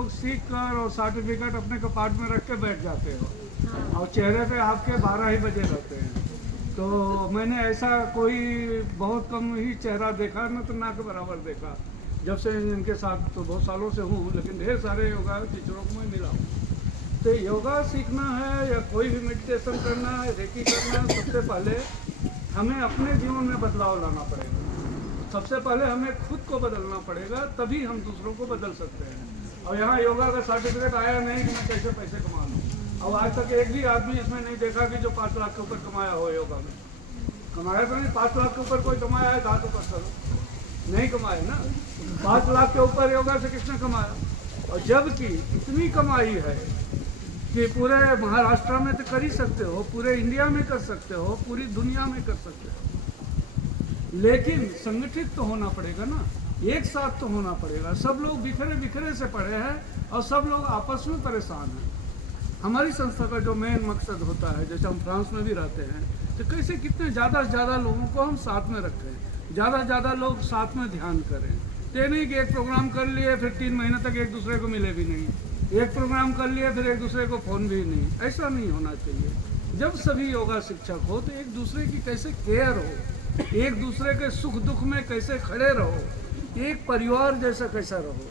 लोग सीख कर और सर्टिफिकेट अपने कपाट में रख के बैठ जाते हो और चेहरे पे आपके 12 ही बजे रहते हैं। तो मैंने ऐसा कोई बहुत कम ही चेहरा देखा, न तो ना के बराबर देखा। जब से इनके साथ तो बहुत सालों से हूँ, लेकिन ढेर सारे योगा टीचरों को मैं मिला हूँ। तो योगा सीखना है या कोई भी मेडिटेशन करना है, रेकी करना है, सबसे पहले हमें अपने जीवन में बदलाव लाना पड़ेगा। सबसे पहले हमें खुद को बदलना पड़ेगा, तभी हम दूसरों को बदल सकते हैं। और यहाँ योगा का सर्टिफिकेट आया नहीं कि मैं कैसे पैसे कमा लूँ। और आज तक एक भी आदमी इसमें नहीं देखा कि जो 5 लाख के ऊपर कमाया हो योगा में। कमाया तो नहीं, 5 लाख के ऊपर कोई कमाया है? हाथ ऊपर करो, नहीं कमाया ना। 5 लाख के ऊपर योगा से किसने कमाया? और जबकि इतनी कमाई है कि पूरे महाराष्ट्र में तो कर ही सकते हो, पूरे इंडिया में कर सकते हो, पूरी दुनिया में कर सकते हो। लेकिन संगठित तो होना पड़ेगा ना, एक साथ तो होना पड़ेगा। सब लोग बिखरे बिखरे से पड़े हैं और सब लोग आपस में परेशान हैं। हमारी संस्था का जो मेन मकसद होता है, जैसे हम फ्रांस में भी रहते हैं, तो कैसे कितने ज़्यादा से ज़्यादा लोगों को हम साथ में रखें, ज़्यादा से ज़्यादा लोग साथ में ध्यान करें। तो नहीं कि एक प्रोग्राम कर लिए फिर 3 महीने तक एक दूसरे को मिले भी नहीं, एक प्रोग्राम कर लिए फिर एक दूसरे को फ़ोन भी नहीं। ऐसा नहीं होना चाहिए। जब सभी योगा शिक्षक हो तो एक दूसरे की कैसे केयर हो, एक दूसरे के सुख दुख में कैसे खड़े रहो, एक परिवार जैसा कैसा रहो,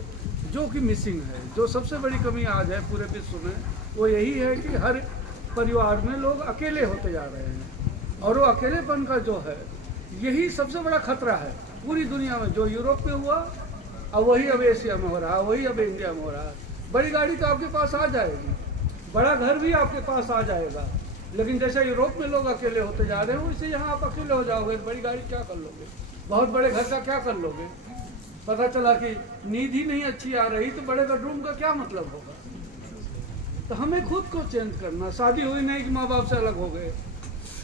जो कि मिसिंग है। जो सबसे बड़ी कमी आज है पूरे विश्व में, वो यही है कि हर परिवार में लोग अकेले होते जा रहे हैं। और वो अकेलेपन का जो है, यही सबसे बड़ा खतरा है पूरी दुनिया में। जो यूरोप में हुआ और वही अब एशिया में हो रहा है, वही अब इंडिया में हो रहा है। बड़ी गाड़ी तो आपके पास आ जाएगी, बड़ा घर भी आपके पास आ जाएगा, लेकिन जैसे यूरोप में लोग अकेले होते जा रहे हैं, वैसे यहाँ आप अकेले हो जाओगे। बड़ी गाड़ी क्या कर लोगे, बहुत बड़े घर का क्या कर लोगे? पता चला कि नींद ही नहीं अच्छी आ रही तो बड़े बेडरूम का क्या मतलब होगा? तो हमें खुद को चेंज करना। शादी हुई नहीं कि माँ बाप से अलग हो गए।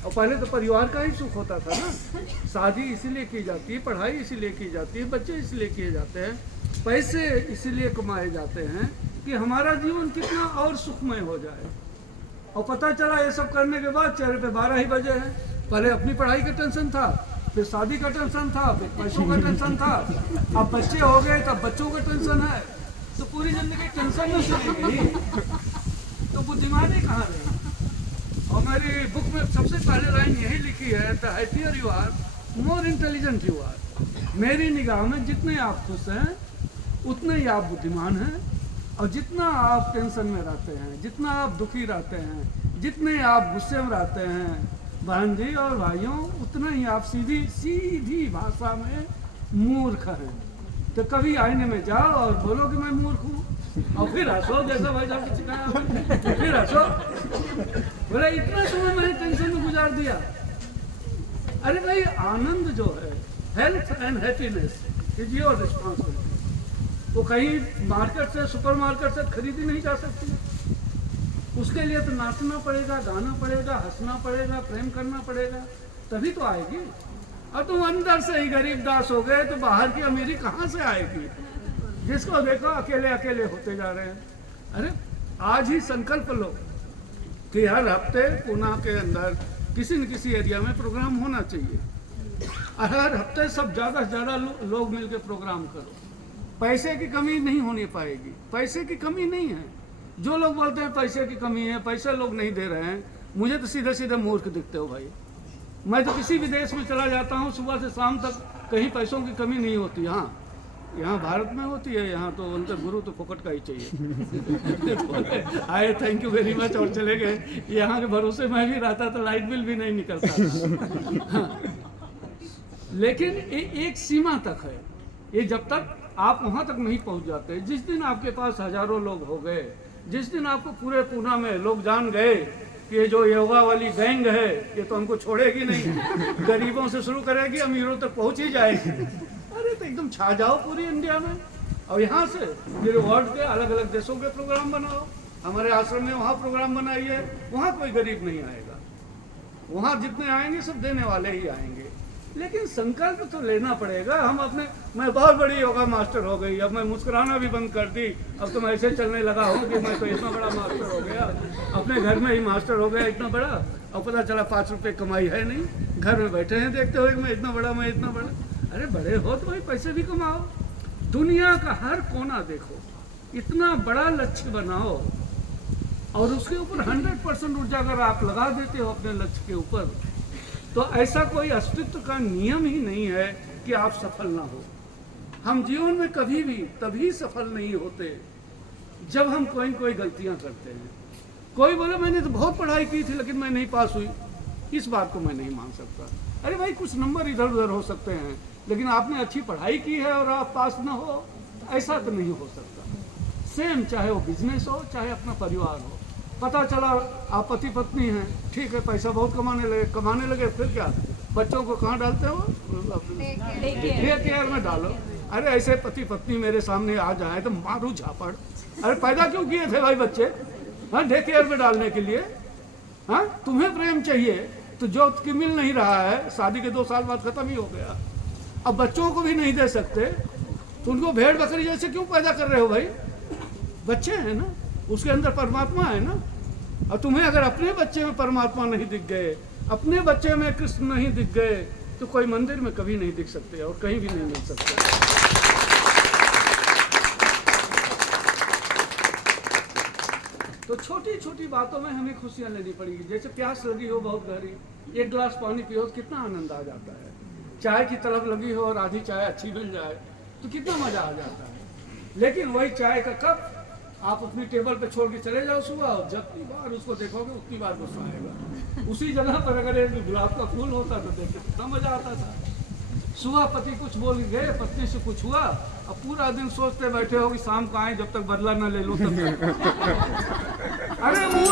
और पहले तो परिवार का ही सुख होता था ना। शादी इसीलिए की जाती है, पढ़ाई इसीलिए की जाती है, बच्चे इसलिए किए जाते हैं, पैसे इसीलिए कमाए जाते हैं कि हमारा जीवन कितना और सुखमय हो जाए। और पता चला ये सब करने के बाद चेहरे पे 12 ही बजे हैं। पहले अपनी पढ़ाई का टेंशन था, फिर शादी का टेंशन था, फिर पैसों का टेंशन था, अब बच्चे हो गए तब बच्चों का टेंशन है। तो पूरी जिंदगी टेंशन में चली गई, तो बुद्धिमानी कहाँ रही? और मेरी बुक में सबसे पहले लाइन यही लिखी है, the happier you are, more intelligent you are. मेरी निगाह में जितने आप खुश हैं उतने ही आप बुद्धिमान हैं, और जितना आप टेंशन में रहते हैं, जितना आप दुखी रहते हैं, जितने आप गुस्से में रहते हैं बहन जी और भाइयों, उतना ही आप सीधी भाषा में मूर्ख हैं। तो कभी आईने में जाओ और बोलो कि मैं मूर्ख हूँ, और फिर हंसो, जैसा भाई साहब ने सिखाया, फिर हंसो। बोले इतना समय मैंने टेंशन में गुजार दिया। अरे भाई, आनंद जो है, health and happiness is your responsibility. वो कहीं मार्केट से, सुपरमार्केट से खरीदी नहीं जा सकती। उसके लिए तो नाचना पड़ेगा, गाना पड़ेगा, हंसना पड़ेगा, प्रेम करना पड़ेगा, तभी तो आएगी। और तुम अंदर से ही गरीब दास हो गए तो बाहर की अमीरी कहाँ से आएगी? जिसको देखो अकेले अकेले होते जा रहे हैं। अरे आज ही संकल्प लो कि हर हफ्ते पुणे के अंदर किसी न किसी एरिया में प्रोग्राम होना चाहिए। हर हफ्ते सब ज़्यादा से ज़्यादा लोग मिलकर प्रोग्राम करो। पैसे की कमी नहीं होनी पाएगी, पैसे की कमी नहीं है। जो लोग बोलते हैं पैसे की कमी है, पैसे लोग नहीं दे रहे हैं, मुझे तो सीधे सीधे मूर्ख दिखते हो भाई। मैं तो किसी भी देश में चला जाता हूँ, सुबह से शाम तक कहीं पैसों की कमी नहीं होती। हाँ, यहाँ भारत में होती है, यहाँ तो उनके गुरु तो फोकट का ही चाहिए। आए थैंक यू वेरी मच और चले गए। यहाँ के भरोसे मैं भी रहता तो लाइट बिल भी नहीं निकलता। हाँ। लेकिन एक सीमा तक है, ये जब तक आप वहाँ तक नहीं पहुँच जाते। जिस दिन आपके पास हजारों लोग हो गए, जिस दिन आपको पूरे पूना में लोग जान गए कि ये जो योगा वाली गैंग है ये तो हमको छोड़ेगी नहीं, गरीबों से शुरू करेगी, अमीरों तक पहुँच ही जाएगी। अरे तो एकदम छा जाओ पूरी इंडिया में। और यहाँ से मेरे वर्ल्ड के अलग अलग देशों के प्रोग्राम बनाओ। हमारे आश्रम में वहाँ प्रोग्राम बनाइए, वहाँ कोई गरीब नहीं आएगा। वहाँ जितने आएंगे सब देने वाले ही आएंगे। लेकिन संकल्प तो लेना पड़ेगा। हम अपने, मैं बहुत बड़ी योगा मास्टर हो गई, अब मैं मुस्कुराना भी बंद कर दी। अब तो मैं ऐसे चलने लगा हूँ कि मैं तो इतना बड़ा मास्टर हो गया, अपने घर में ही मास्टर हो गया इतना बड़ा। और पता चला 5 रुपये कमाई है नहीं, घर में बैठे हैं देखते हुए मैं इतना बड़ा, मैं इतना बड़ा। अरे बड़े हो तो भाई पैसे भी कमाओ। दुनिया का हर कोना देखो, इतना बड़ा लक्ष्य बनाओ और उसके ऊपर 100% ऊर्जा अगर आप लगा देते हो अपने लक्ष्य के ऊपर, तो ऐसा कोई अस्तित्व का नियम ही नहीं है कि आप सफल ना हो। हम जीवन में कभी भी तभी सफल नहीं होते जब हम कोई गलतियां करते हैं। कोई बोले मैंने तो बहुत पढ़ाई की थी लेकिन मैं नहीं पास हुई, इस बात को मैं नहीं मान सकता। अरे भाई कुछ नंबर इधर उधर हो सकते हैं, लेकिन आपने अच्छी पढ़ाई की है और आप पास ना हो, ऐसा तो नहीं हो सकता। सेम चाहे वो बिजनेस हो चाहे अपना परिवार हो। पता चला आप पति पत्नी हैं, ठीक है, पैसा बहुत कमाने लगे, फिर क्या बच्चों को कहाँ डालते हो? डे केयर में डालो। अरे ऐसे पति पत्नी मेरे सामने आ जाए तो मारू झापड़। अरे पैदा क्यों किए थे भाई बच्चे? हाँ, डे केयर में डालने के लिए। हाँ, तुम्हें प्रेम चाहिए तो जो कि मिल नहीं रहा है, शादी के 2 साल बाद खत्म ही हो गया। अब बच्चों को भी नहीं दे सकते तो उनको भेड़ बकरी जैसे क्यों पैदा कर रहे हो भाई? बच्चे हैं ना, उसके अंदर परमात्मा है ना। और तुम्हें अगर अपने बच्चे में परमात्मा नहीं दिख गए, अपने बच्चे में कृष्ण नहीं दिख गए, तो कोई मंदिर में कभी नहीं दिख सकते और कहीं भी नहीं मिल सकते। तो छोटी छोटी बातों में हमें खुशियां लेनी पड़ेगी। जैसे प्यास लगी हो बहुत गहरी, 1 गिलास पानी पियो तो कितना आनंद आ जाता है। चाय की तलब लगी हो और आधी चाय अच्छी मिल जाए तो कितना मजा आ जाता है। लेकिन वही चाय का कप आप अपनी टेबल पे छोड़ के चले जाओ सुबह, और जितनी बार उसको देखोगे उतनी बार गुस्सा आएगा। उसी जगह पर अगर एक गुलाब का फूल होता तो देखते कितना मजा आता था। सुबह पति कुछ बोल गए, पत्नी से कुछ हुआ, अब पूरा दिन सोचते बैठे हो कि शाम को आए, जब तक बदला न ले लो तब तक। अरे वो